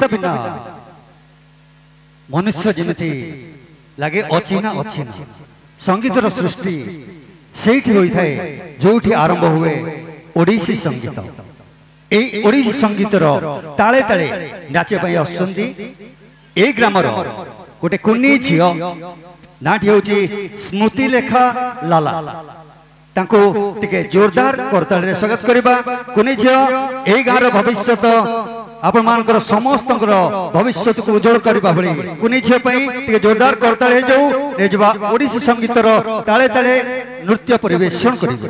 संगीत बिना मनुष्य जमी लगे अचिना अचिना संगीतर सृष्टि से जो आरंभ हुए ओडिसी संगीत ए ओडिसी संगीतर ताले ताले नाचे आसुंदी ए ग्रामर गोटे कुनी झील नाटी हूँ स्मृतिलेखा लाला तांको टिके जोरदार करताल स्वागत करबा। कुनी झील ए गाँव भविष्य आपण मानकर समस्त भविष्य को उज्जवल करबा भली कुनी झील टिके जोरदार करताल हे जाऊ ए जबा ओडिसी संगीतर ताले ताले नृत्य परिवेषण करिबे।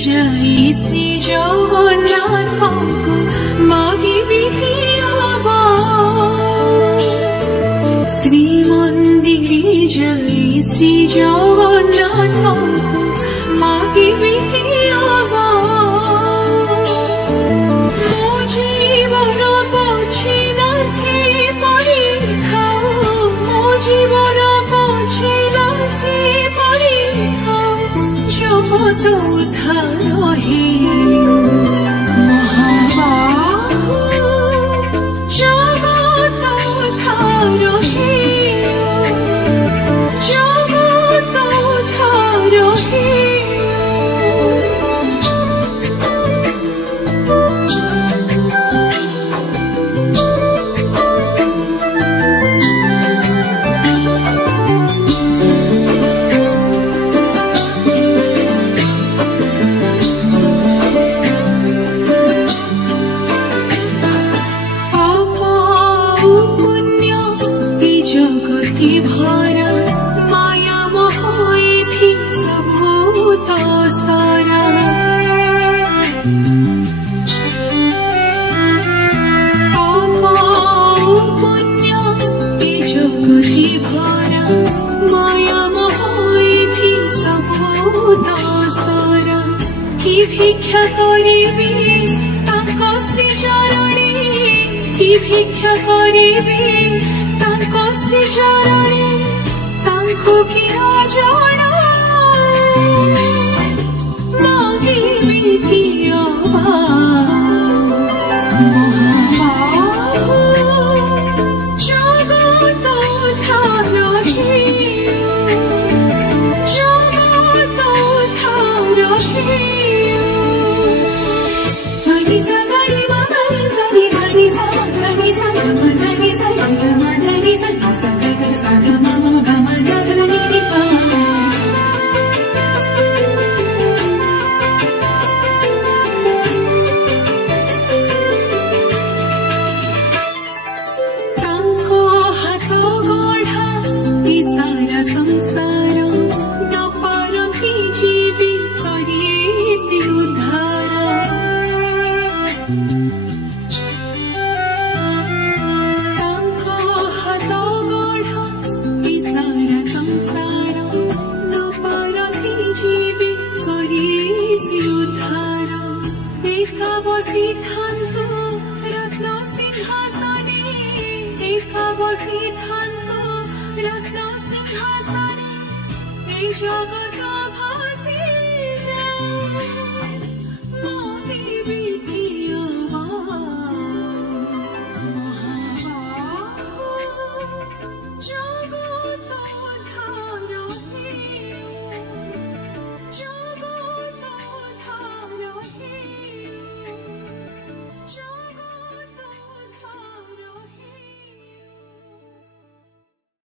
जय श्री जगन्नाथ को मागे बिकियाबा श्री मंदिरे जय श्री जगन्नाथ को मागे बिकियाबा मो जीवन पछे नाके पड़ी खाओ मो जीवन पछे नाके पड़ी खाओ जगत उद्धार हे महाबाहु जगत उद्धार हे जगत उद्धार हे। भिक्षा करिबी तांको श्री चरणे की भिक्षा करिबी तांको श्री चरणे तांको की अजणा मागिबी की रत्न सिंहासने जगत